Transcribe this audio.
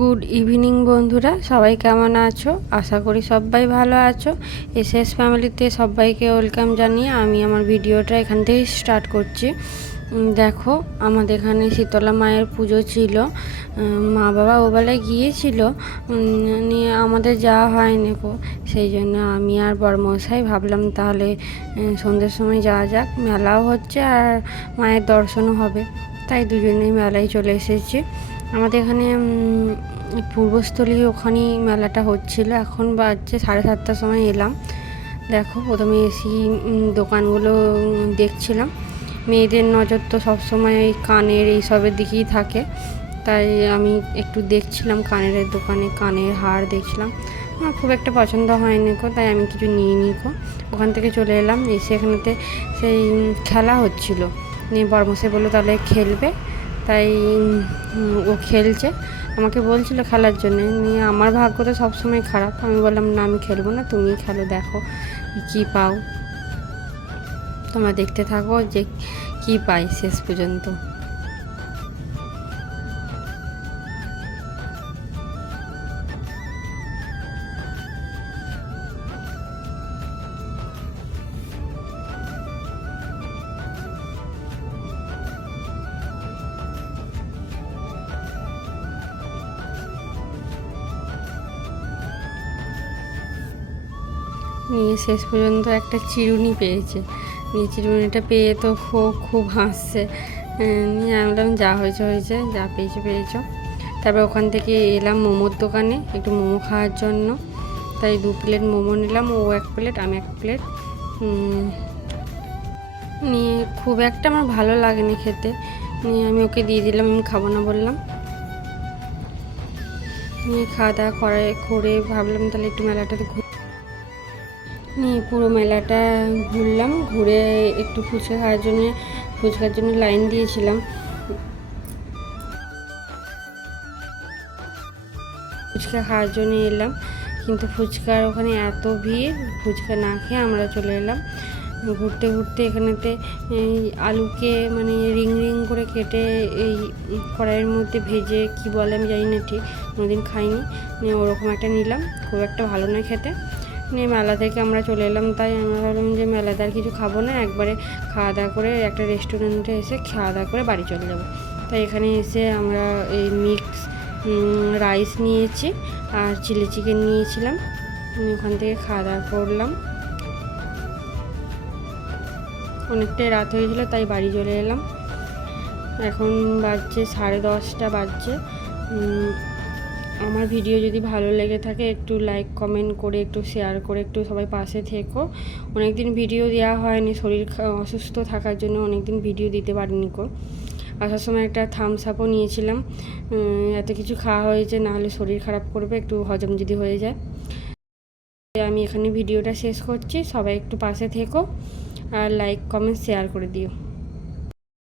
Good evening বন্ধুরা, সবাই কেমন আছো? আশা করি সবাই ভালো আছো। এসএস ফ্যামিলিতে সবাইকে ওয়েলকাম জানিয়ে আমি আমার ভিডিওটা এখান থেকেই স্টার্ট করছি। দেখো, আমাদের এখানে শীতলা মায়ের পুজো ছিল। মা বাবা ওবেলায় গিয়েছিল, নিয়ে আমাদের যাওয়া হয়নি গো। সেই জন্য আমি আর বড়মশাই ভাবলাম তাহলে সন্ধ্যের সময় যাওয়া যাক, মেলাও হচ্ছে আর মায়ের দর্শনও হবে। তাই দুজনেই মেলায় চলে এসেছি। আমাদের এখানে পূর্বস্থলী ওখানেই মেলাটা হচ্ছিল। এখন বাজছে 7:30টার সময় এলাম। দেখো, প্রথমে এসি দোকানগুলো দেখছিলাম। মেয়েদের নজর তো সবসময় এই কানের এইসবের দিকেই থাকে, তাই আমি একটু দেখছিলাম কানের দোকানে, কানের হার দেখছিলাম। আমার খুব একটা পছন্দ হয়নি গো, তাই আমি কিছু নিইনি গো। ওখান থেকে চলে এলাম, এসে এখানেতে সেই খেলা হচ্ছিল। নিয়ে বড়মশাই বললো তাহলে খেলবে, তাই ও খেলছে। আমাকে বলছিল খেলার জন্য। নিয়ে আমার ভাগ্য তো সবসময় খারাপ, আমি বললাম না, আমি খেলবো না, তুমি খেলো, দেখো কী পাও। তোমরা দেখতে থাকো যে কী পাই শেষ পর্যন্ত। নিয়ে শেষ পর্যন্ত একটা চিরুনি পেয়েছে। নিয়ে চিরুনিটা পেয়ে তো খুব হাসছে। নিয়ে আমি বললাম যা হয়েছে হয়েছে, যা পেয়েছো পেয়েছো। তারপর ওখান থেকে এলাম মোমোর দোকানে একটু মোমো খাওয়ার জন্য। তাই 2 প্লেট মোমো নিলাম, ও 1 প্লেট আমি 1 প্লেট। নিয়ে খুব একটা আমার ভালো লাগেনি খেতে, নিয়ে আমি ওকে দিয়ে দিলাম, আমি খাবো না বললাম। নিয়ে খাওয়া দাওয়া করে ভাবলাম তাহলে একটু মেলাটাতে নিয়ে পুরো মেলাটা ঘুরলাম। ঘুরে একটু ফুচকার জন্য লাইন দিয়েছিলাম। ফুচকা খাওয়ার জন্য এলাম, কিন্তু ফুচকার ওখানে এত ভিড়, ফুচকা না খেয়ে আমরা চলে এলাম। ঘুরতে ঘুরতে এখানেতে এই আলুকে মানে রিং রিং করে কেটে এই কড়াইয়ের মধ্যে ভেজে কি বলে আমি জানি না, ঠিক কোনোদিন খাইনি। নিয়ে ওরকম একটা নিলাম, খুব একটা ভালো নয় খেতে। নিয়ে মেলা থেকে আমরা চলে এলাম, তাই আমরা ভাবলাম যে মেলাতে আর কিছু খাবো না, একবারে খাওয়া দাওয়া করে একটা রেস্টুরেন্টে এসে খাওয়া দাওয়া করে বাড়ি চলে যাবো। তাই এখানে এসে আমরা এই মিক্স রাইস নিয়েছি আর চিলি চিকেন নিয়েছিলাম। ওখান থেকে খাওয়া দাওয়া করলাম। অনেকটাই রাত হয়েছিল, তাই বাড়ি চলে এলাম। এখন বাজছে 10:30 বাজছে। আমার ভিডিও যদি ভালো লেগে থাকে একটু লাইক কমেন্ট করে, একটু শেয়ার করে, একটু সবাই পাশে থেকো। অনেক দিন ভিডিও দেওয়া হয়নি, শরীর অসুস্থ থাকার জন্য অনেক দিন ভিডিও দিতে পারিনি কো। আসার সময় একটা থামস আপও নিয়েছিলাম, এত কিছু খাওয়া হয়েছে, নাহলে শরীর খারাপ করবে, একটু হজম যদি হয়ে যায়। আমি এখানে ভিডিওটা শেষ করছি, সবাই একটু পাশে থেকো আর লাইক কমেন্ট শেয়ার করে দিও।